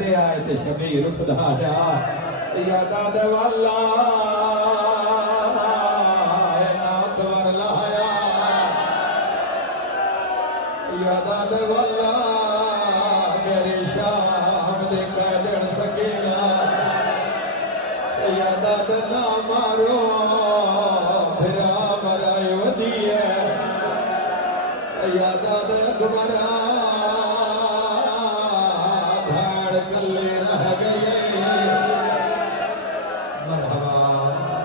دے آئے تے شبیر اٹھدا جا سیادہ دے والا نات ور لایا سیادہ دے والا میرے شام دے قیدن سکیلا سیادہ دے نا مارو پھرا مرائے ودی ہے سیادہ دے اکبرہ بھاڑ کلے رہ گئے مرحبا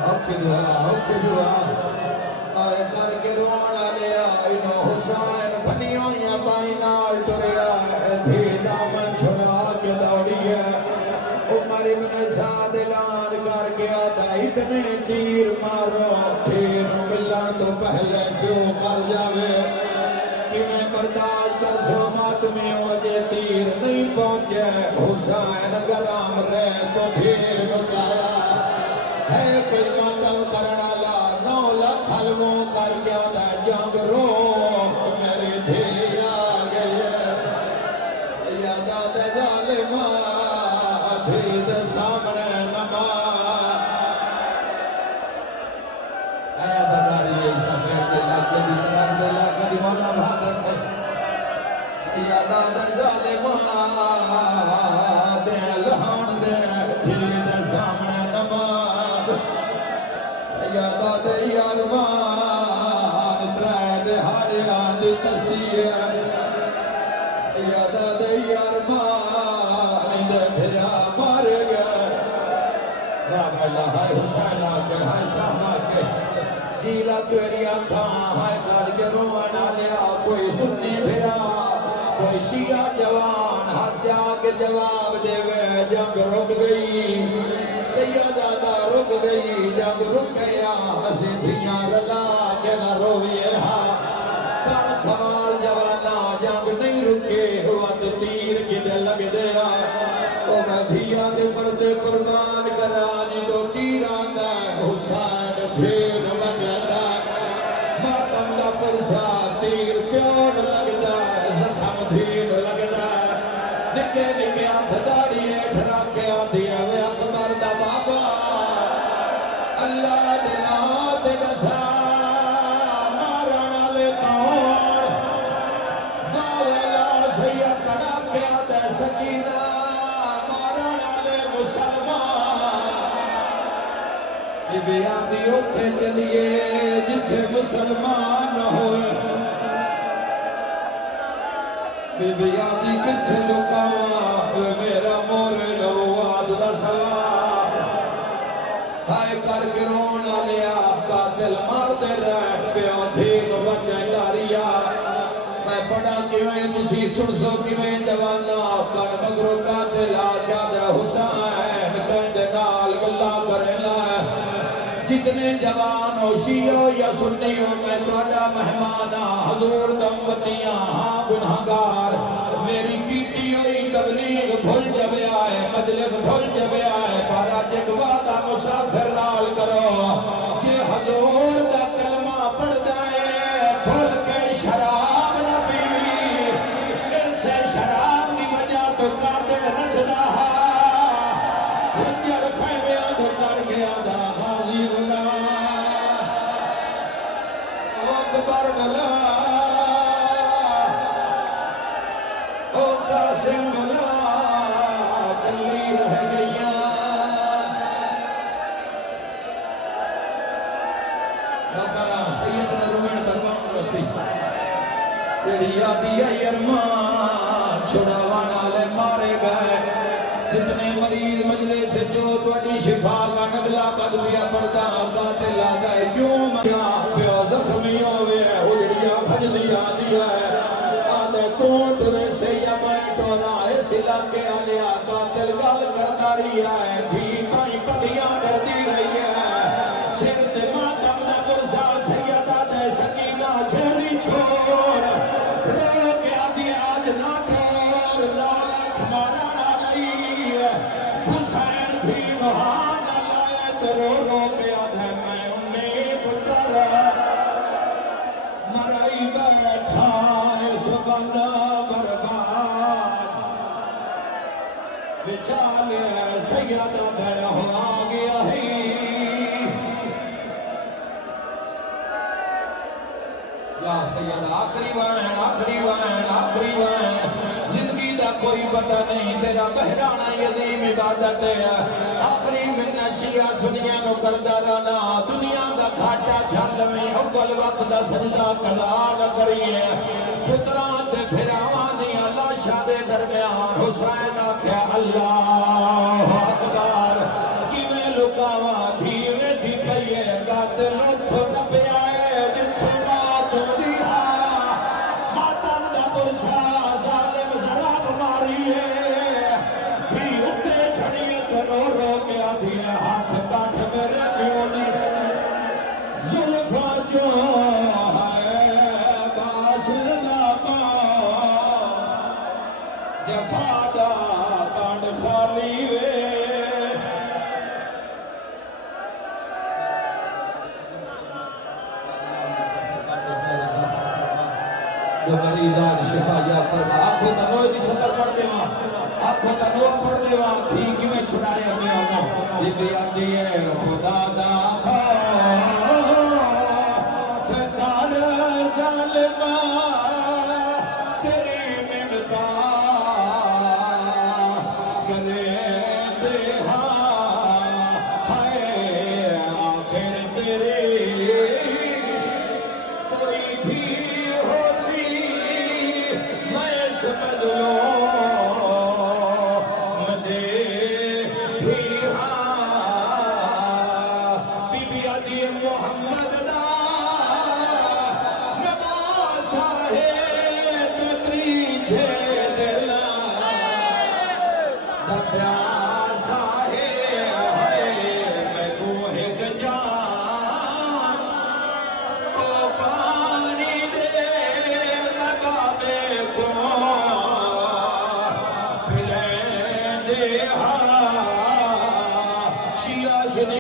اوکھی دعا آئے کر کے رونا لیا انہوں حسین پھنیوں یا بائنال ٹریا تھی دامن چھڑا کے دوڑی ہے عمر ابن سعد اعلان کر کے آدھا اتنے تیر مارو تیر ملن تو پہلے کیوں مر جاوے کیویں برداشت کر سومات میں مجھے تیر نہیں پہنچے حسین گرام رہے تو ڈھیر اچایا ہے کوئی ماتم کرنا لا 9 لاکھ حلموں کر کے آدھا جنگ روک میری دھی آگئے سیادہ دے ظالمہ دھی دے سامنے نما اے زداری عیسیٰ شیخ دے لاکھے دی طرح دے لاکھے دی مولا بہت رکھے سیادہ دے ظالمہ دے لہان دے دھی دے سامنے نما سیادہ دے یارمان ترائے دے ہاڑیان دی تسیح سیادہ دے یارمان دے بھرا مارے گئے بابا اللہ ہائے حسین آکے ہائے شاہ آکے جیلا تیری آنکھاں ہائے کر کے روانا لیا کوئی سنی بھرا کوئی شیعہ جوان ہاتھ جا کے جواب دے گئے جنگ رک گئی سیادہ دا رک گئی جنگ رک گیا اسے دھیاں رلا کے نہ روئے ہاں کر سوال جوانا جنگ نہیں رکے وقت تیر کی دے لگ دیا او میں دھیاں دے پردے قربان کرانی دو تیر آتا حسین دھیر بچتا ماتم دا پرسا تیر پیون لگتا زخم دھیر لگتا نکے نکے ہاتھ داڑی ٹھرا کے آتی ہے وہ اکبر دا بابا اللہ دلات نسا مارنا لے کون گاولا سید کڑا کے آتا ہے سکینہ مارنا لے مسلمان یہ بیادی اٹھے چلیے جتھے مسلمان نہ ہوئے بی بیادی کچھے لکاوا میرا مولے نواد دا سواب ہائے کر کے رونا لیا قاتل مار دے رہے پیو دھین بچائیں داریا میں پڑھا کیویں تسی سنسو کیویں جوانا کن مگرو قاتل آجا دے حسین کہندے نال گلہ کرے لائے جتنے جوان ہو شیعہ یا سنی ہو میں توڑا مہمانا حضور دموتیاں ہاں گناہگار میری کیتی ہوئی تبلیغ بھول جبے آئے مجلس بھول جبے آئے پارا جگ وعدہ مسافر نال کرو جے حضور دا کلمہ پڑھ دائے بھول کے شراب نہ پیوی ان سے شراب کی وجہ تو قاتل نچ رہا سنجر خیمے آدھو کر گیا دا غازی بلا اکبر بلا او قاسم بلا کلی رہ گئیاں ربنا سیدنا رومین تربان رسی تیری یادی ارمان چھڑاوانا لے مارے گئے جتنے مریض مجلے سے جو توڑی شفا کا نگلا قدمیہ پڑتا قاتل آگئے کیوں میا پیو زخمی ہوئے اجڑیاں بھج دیا دیا ہے آدھے کونٹ رے سے یا بیٹھونا اس علاقے آلیا قاتل گل کرتا رہی ہے بھی پائیں پٹیاں کر دی رہی ہے سر تے ماتم دا پرسا سیدہ دے سکینہ چھلی چھوڑ رو کے آدھی آج نہ ٹھور لالا کھمارا نہ لئی حسین بھی بہان لائے تو رو رو کے آدھے میں انہیں پتر مرائی بیٹھا اس بندہ برباد بچال سیدہ دیا ہو آ گیا ہے یا سیدہ آخری وین آخری وین آخری وین زندگی دا کوئی پتہ نہیں تیرا بہرانا یدیم عبادت ہے آخری من شیعہ سنیا نو کردہ رانا دنیا دا گھاٹا جھل میں اول وقت دا سجدہ کلا نہ کریے پتران دے بھراوان دیا لاشا دے درمیان حسین آکھیا اللہ اکبر کیویں لکاوا دھیویں دی پئیے قاتل اٹھو نہ پیائے جتھو مات دیا ماتم دا برسا ظالم زراب ماری ہے تھی اتے چھڑیے تو رو کے آدھی ہے ہاتھ کاٹھ میرے پیوں دی زلفاں جو ہے باشدہ کا جفادہ کانڈ خالی وے جو مریدان شفا یا فرما آنکھوں تنوے دی صدر پڑھ دے ماں آنکھوں تنوے پڑھ دے ماں تھی کی میں چھڑائے اپنے آنوں یہ بیادی ہے خدا دا فکار ظالمہ تیری منتا کرے دے ہائے آخر تیری کوئی بھی مظلوم دے تھی بی بی عدی محمد دا نواسا ہے تکری جھے دلا دا پیاسا ہے میں کوہ گجان کو پانی دے میں بابے کو شیعہ